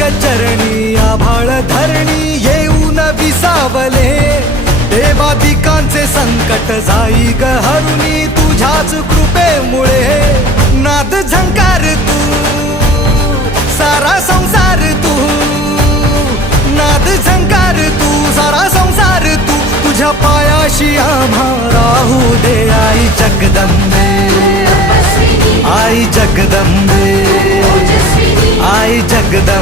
चरणी आभाळ धरणी येऊन विसावले देवादिकांचे संकट जाई ग हरुणी तुझ्याच कृपेमुळे नाद झंकार तू सारा संसार तू नाद झंकार तू सारा संसार तू तुझ्या पायाशी आम्हा राहू दे आई जगदंबे आई जगदंबे आई जगदंबे